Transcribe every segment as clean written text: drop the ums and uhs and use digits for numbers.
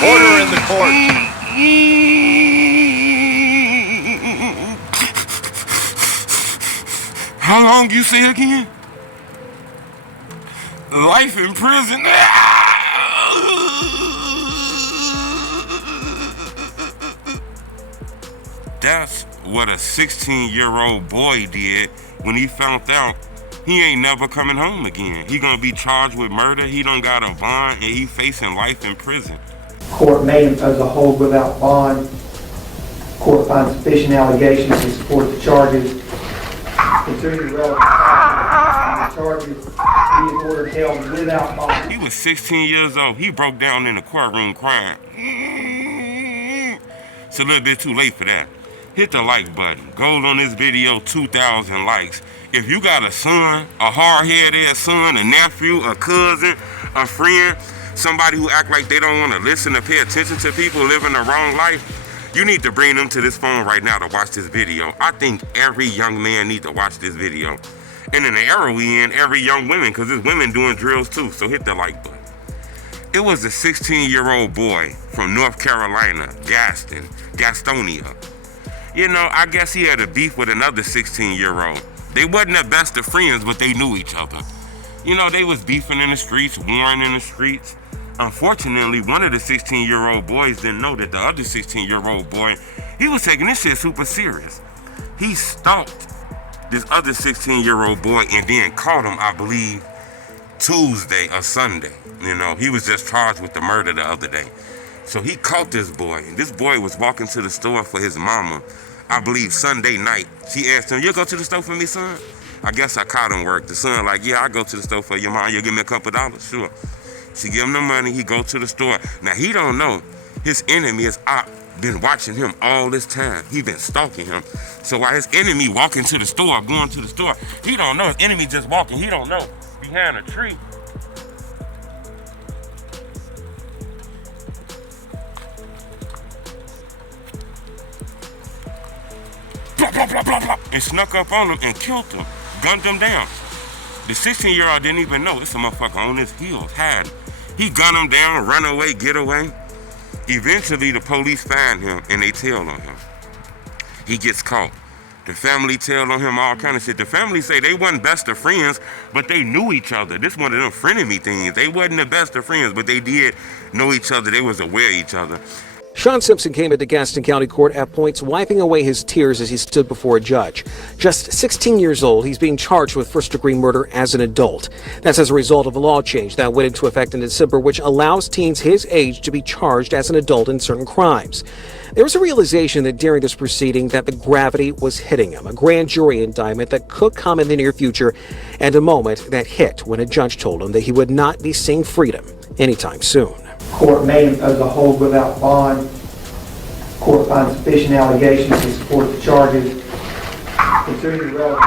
Order in the court. How long you say again? Life in prison. That's what a 16-year-old boy did when he found out he ain't never coming home again. He gonna be charged with murder, he done got a bond, and he facing life in prison. Court made him as a hold without bond. Court finds sufficient allegations to support the charges. Considering the relevant charges, he is ordered held without bond. He was 16 years old. He broke down in the courtroom crying. It's a little bit too late for that. Hit the like button. Goal on this video, 2,000 likes. If you got a son, a hard-headed son, a nephew, a cousin, a friend, somebody who act like they don't want to listen or pay attention to people living the wrong life, you need to bring them to this phone right now to watch this video. I think every young man need to watch this video. And in the era we in, every young woman, because there's women doing drills too, so hit the like button. It was a 16-year-old boy from North Carolina, Gastonia. You know, I guess he had a beef with another 16-year-old. They wasn't the best of friends, but they knew each other. You know, they was beefing in the streets, warring in the streets. Unfortunately, one of the 16-year-old boys didn't know that the other 16-year-old boy, he was taking this shit super serious. He stalked this other 16-year-old boy and then caught him, I believe, Tuesday or Sunday. You know, he was just charged with the murder the other day. So he caught this boy, and this boy was walking to the store for his mama, I believe Sunday night. She asked him, "You go to the store for me, son?" I guess I caught him work. The son like, "Yeah, I go to the store for your mom. You give me a couple dollars?" Sure. She give him the money, he go to the store. Now he don't know his enemy is out, been watching him all this time. He been stalking him. So while his enemy walking to the store, going to the store, he don't know his enemy just walking. He don't know behind a tree. Blah, blah, blah, blah, blah, and snuck up on him and killed him, gunned him down. The 16-year-old didn't even know it's a motherfucker on his heels, hiding. He gunned him down, run away, get away. Eventually, the police find him and they tell on him. He gets caught. The family tell on him all kind of shit. The family say they wasn't best of friends, but they knew each other. This one of them frenemy things. They wasn't the best of friends, but they did know each other. They was aware of each other. Sean Simpson came into Gaston County Court at points wiping away his tears as he stood before a judge. Just 16 years old, he's being charged with first-degree murder as an adult. That's as a result of a law change that went into effect in December, which allows teens his age to be charged as an adult in certain crimes. There was a realization that during this proceeding that the gravity was hitting him, a grand jury indictment that could come in the near future, and a moment that hit when a judge told him that he would not be seeing freedom anytime soon. Court made him as a hold without bond. Court finds sufficient allegations to support the charges. Considering the relevant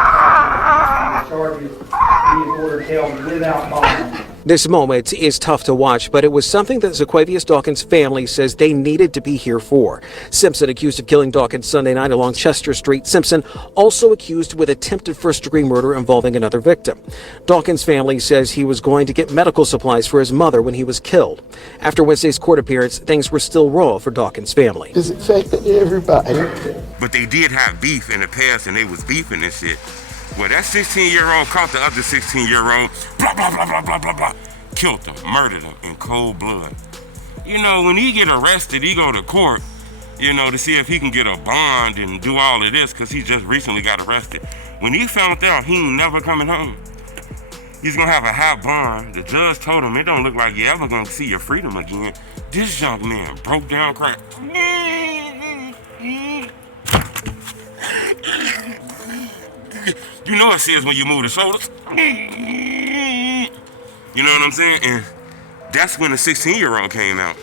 charges, he is ordered held without bond. This moment is tough to watch, but it was something that Zaquavius Dawkins' family says they needed to be here for. Simpson accused of killing Dawkins Sunday night along Chester Street. Simpson also accused with attempted first-degree murder involving another victim. Dawkins' family says he was going to get medical supplies for his mother when he was killed. After Wednesday's court appearance, things were still raw for Dawkins' family. It's affecting everybody. But they did have beef in the past, and they was beefing and shit. Well, that 16-year-old caught the other 16-year-old, blah, blah, blah, blah, blah, blah, blah, killed him, murdered him in cold blood. You know, when he get arrested, he go to court, you know, to see if he can get a bond and do all of this, because he just recently got arrested. When he found out he ain't never coming home, he's gonna have a high bond. The judge told him, it don't look like you're ever gonna see your freedom again. This young man broke down crying. You know it says when you move the shoulders. You know what I'm saying? And that's when the 16-year-old came out.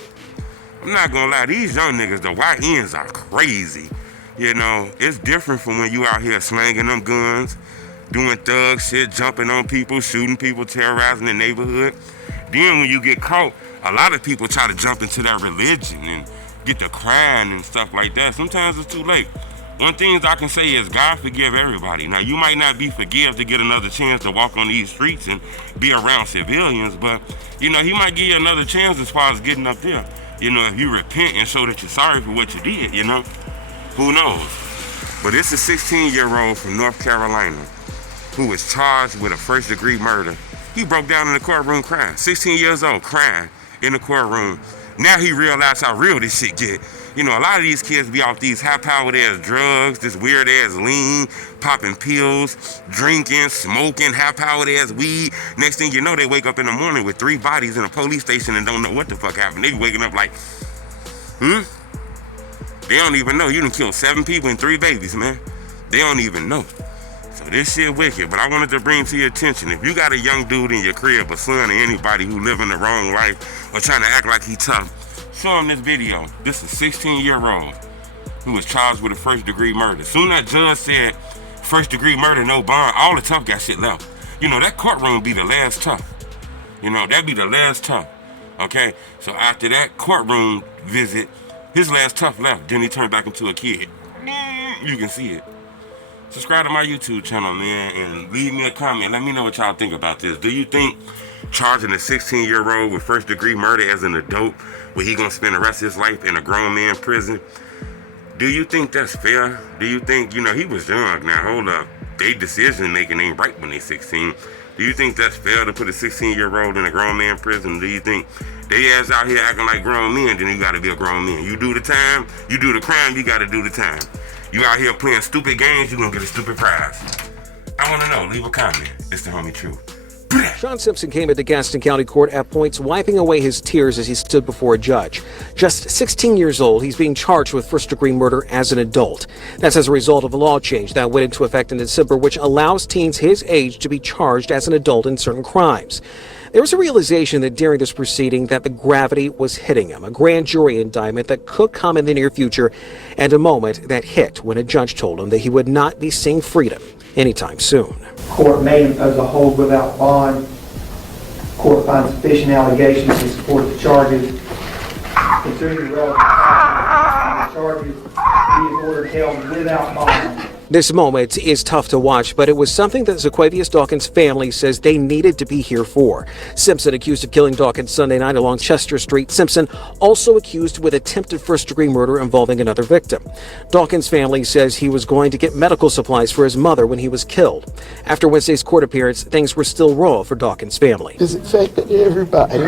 I'm not gonna lie, these young niggas, the YNs are crazy. You know, it's different from when you out here slanging them guns, doing thug shit, jumping on people, shooting people, terrorizing the neighborhood. Then when you get caught, a lot of people try to jump into that religion and get to crying and stuff like that. Sometimes it's too late. One thing I can say is God forgive everybody. Now, you might not be forgiven to get another chance to walk on these streets and be around civilians, but, you know, he might give you another chance as far as getting up there. You know, if you repent and show that you're sorry for what you did, you know, who knows? But it's a 16-year-old from North Carolina who was charged with a first-degree murder. He broke down in the courtroom crying. 16 years old, crying in the courtroom. Now he realized how real this shit get. You know, a lot of these kids be off these high-powered ass drugs, this weird ass lean, popping pills, drinking, smoking, high-powered ass weed. Next thing you know, they wake up in the morning with 3 bodies in a police station and don't know what the fuck happened. They be waking up like, They don't even know. You done killed 7 people and 3 babies, man. They don't even know. So this shit wicked, but I wanted to bring to your attention, if you got a young dude in your crib, a son, or anybody who living the wrong life or trying to act like he tough, show him this video. This is a 16-year-old who was charged with a first-degree murder. Soon that judge said, first-degree murder, no bond, all the tough got shit left. You know, that courtroom be the last tough. You know, that be the last tough, okay? So after that courtroom visit, his last tough left, then he turned back into a kid. You can see it. Subscribe to my YouTube channel, man, and leave me a comment. Let me know what y'all think about this. Do you think charging a 16-year-old with first-degree murder as an adult, where he gonna spend the rest of his life in a grown man prison, do you think that's fair? Do you think, you know, he was young. Now, hold up. They decision-making ain't right when they 16. Do you think that's fair to put a 16-year-old in a grown man prison? Do you think they ass out here acting like grown men, then you gotta be a grown man? You do the time, you do the crime, you gotta do the time. You out here playing stupid games, you gonna get a stupid prize. I wanna know, leave a comment. It's the homie True. Sean Simpson came into Gaston County Court at points wiping away his tears as he stood before a judge. Just 16 years old, he's being charged with first-degree murder as an adult. That's as a result of a law change that went into effect in December, which allows teens his age to be charged as an adult in certain crimes. There was a realization that during this proceeding that the gravity was hitting him, a grand jury indictment that could come in the near future, and a moment that hit when a judge told him that he would not be seeing freedom anytime soon. Court may impose a hold without bond. Court finds sufficient allegations to support the charges. Considering the relevant facts of the charges, he is ordered held without bond. This moment is tough to watch, but it was something that Zaquavius Dawkins' family says they needed to be here for. Simpson accused of killing Dawkins Sunday night along Chester Street. Simpson also accused with attempted first-degree murder involving another victim. Dawkins' family says he was going to get medical supplies for his mother when he was killed. After Wednesday's court appearance, things were still raw for Dawkins' family. It's affected everybody.